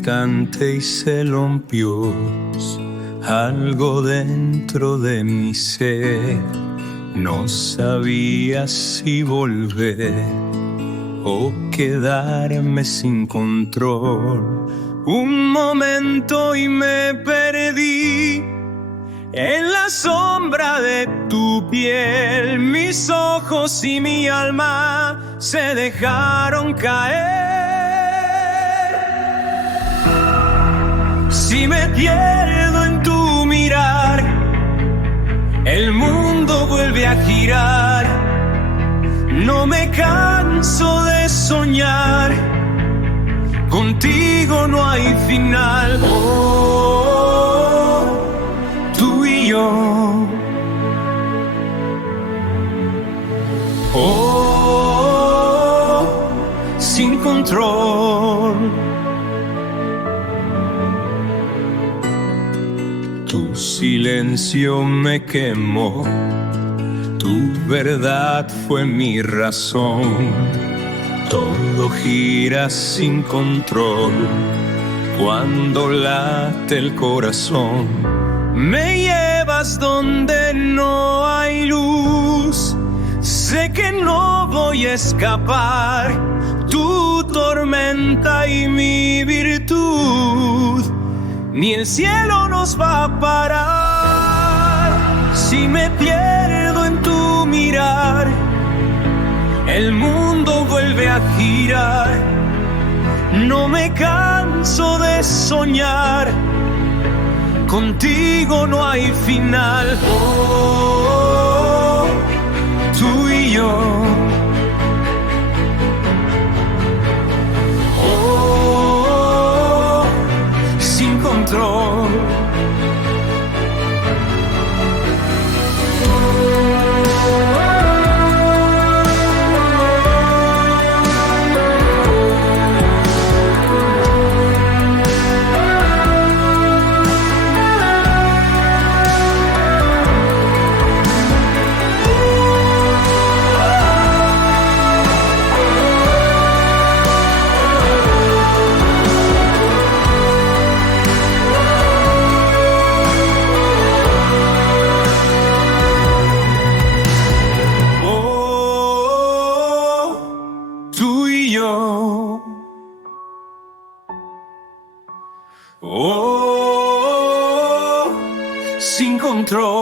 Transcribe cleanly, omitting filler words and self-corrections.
instante y se rompió algo dentro de mi ser. No sabía si volver o quedarme sin control. Un momento y me perdí en la sombra de tu piel. Mis ojos y mi alma se dejaron caer. Si me pierdo en tu mirar, el mundo vuelve a girar. No me canso de soñar, contigo no hay final. Oh, tú y yo. Oh, sin control. Tu silencio me quemó, tu verdad fue mi razón. Todo gira sin control cuando late el corazón. Me llevas donde no hay luz, sé que no voy a escapar. Tu tormenta y mi virtud, ni el cielo nos va a parar. Si me pierdo en tu mirar, el mundo vuelve a girar. No me canso de soñar, contigo no hay final. Oh, tú y yo. Oh, sin control. Oh, sin control.